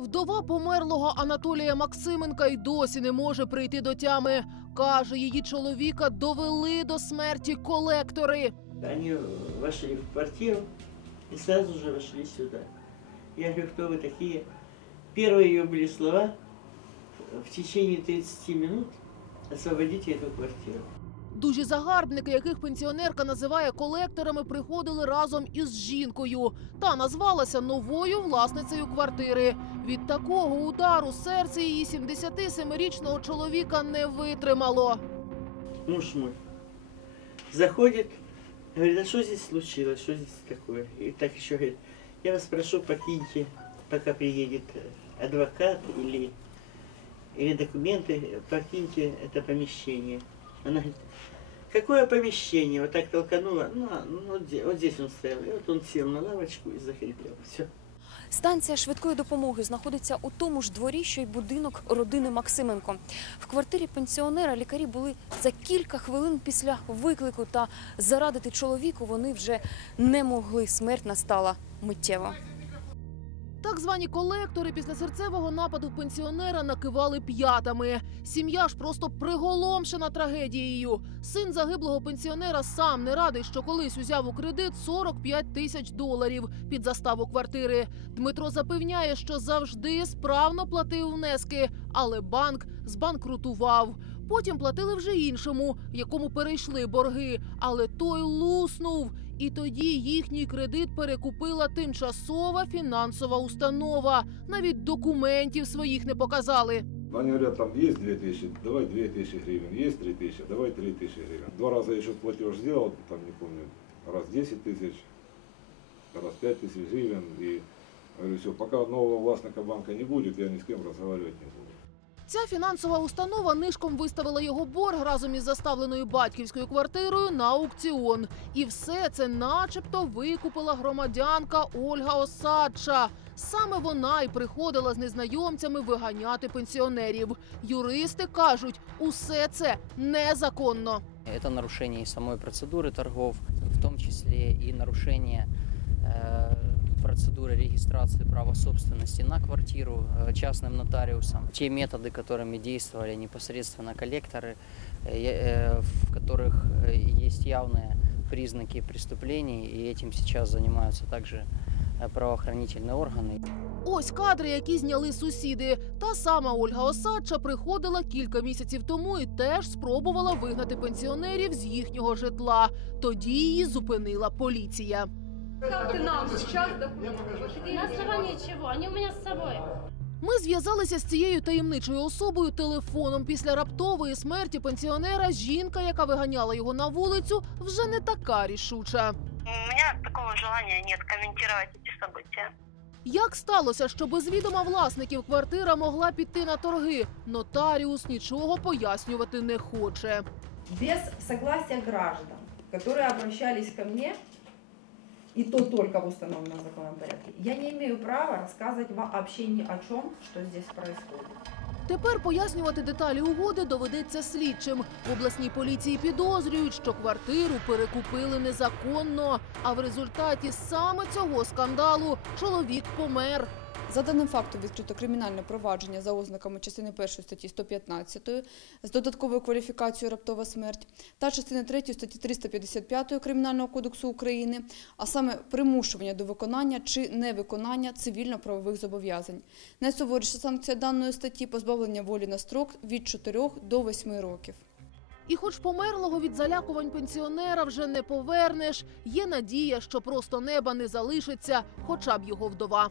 Вдова померлого Анатолія Максименка й досі не може прийти до тями. Каже, її чоловіка довели до смерті колектори. Они вошли в квартиру и сразу же вошли сюда. Я говорю, кто вы такие? Первые ее были слова, в течение 30 минут освободите эту квартиру. Дужі загарбники, яких пенсіонерка називає колекторами, приходили разом із жінкою та назвалася новою власницею квартири. Від такого удару серце її 77-річного чоловіка не витримало. Муж мой заходит, говорит, а что здесь случилось, что здесь такое? И так еще говорит, я вас прошу, покиньте, пока приедет адвокат или, или документы, покиньте это помещение. Она говорит, какое помещение? Вот так толканула, ну, ну, вот здесь, он стоял, и вот он сел на лавочку и захрипел. Все. Станція швидкої допомоги знаходиться у тому ж дворі, що й будинок родини Максименко. В квартирі пенсіонера лікарі були за кілька хвилин після виклику, та зарадити чоловіку вони вже не могли. Смерть настала миттєво. Так звані колектори після серцевого нападу пенсіонера накивали п'ятами. Сім'я ж просто приголомшена трагедією. Син загиблого пенсіонера сам не радий, що колись узяв у кредит 45 тисяч доларів під заставу квартири. Дмитро запевняє, що завжди справно платив внески, але банк збанкрутував. Потім платили вже іншому, якому перейшли борги, але той луснув. І тоді їхній кредит перекупила тимчасова фінансова установа. Навіть документів своїх не показали. Они говорят, там есть 2000, давай 2000 гривен, есть 3000, давай 3000 гривен. Два раза я еще платеж сделал, там не помню, раз 10 тысяч, раз 5 тысяч гривен. И говорю, все, пока нового властника банка не будет, я ни с кем разговаривать не буду. Ця фінансова установа нишком виставила його борг разом із заставленою батьківською квартирою на аукціон. І все це, начебто, викупила громадянка Ольга Осадча. Саме вона й приходила з незнайомцями виганяти пенсіонерів. Юристи кажуть, усе це незаконно. Это нарушение и самой процедуры торгов, в том числе и нарушение э, процедуры регистрации права собственности на квартиру э, частным нотариусом. Те методы, которыми действовали непосредственно коллекторы, э, э, в которых э, есть явные признаки преступлений, и этим сейчас занимаются также э, правоохранительные органы. Ось кадри, які зняли сусіди. Та сама Ольга Осадча приходила кілька місяців тому і теж спробувала вигнати пенсіонерів з їхнього житла. Тоді її зупинила поліція. Как ты нам сейчас документы? На основании чего? Они у меня с собой. Ми зв'язалися з цією таємничою особою телефоном. Після раптової смерті пенсіонера жінка, яка виганяла його на вулицю, вже не така рішуча. У меня такого желания нет комментировать эти события. Як сталося, що без відома власників квартира могла піти на торги? Нотаріус нічого пояснювати не хоче. Без согласия граждан, которые обращались ко мне, и то только в установленном законном порядке, я не имею права рассказывать вообще ни о чем, что здесь происходит. Тепер пояснювати деталі угоди доведеться слідчим. В обласній поліції підозрюють, що квартиру перекупили незаконно. А в результаті саме цього скандалу чоловік помер. За даним фактом відкрито кримінальне провадження за ознаками частини 1 статті 115 з додатковою кваліфікацією раптова смерть та частини 3 статті 355 Кримінального кодексу України, а саме примушування до виконання чи невиконання цивільно-правових зобов'язань. Найсуворіша санкція даної статті позбавлення волі на строк від 4 до 8 років. І хоч померлого від залякувань пенсіонера вже не повернеш, є надія, що просто неба не залишиться, хоча б його вдова.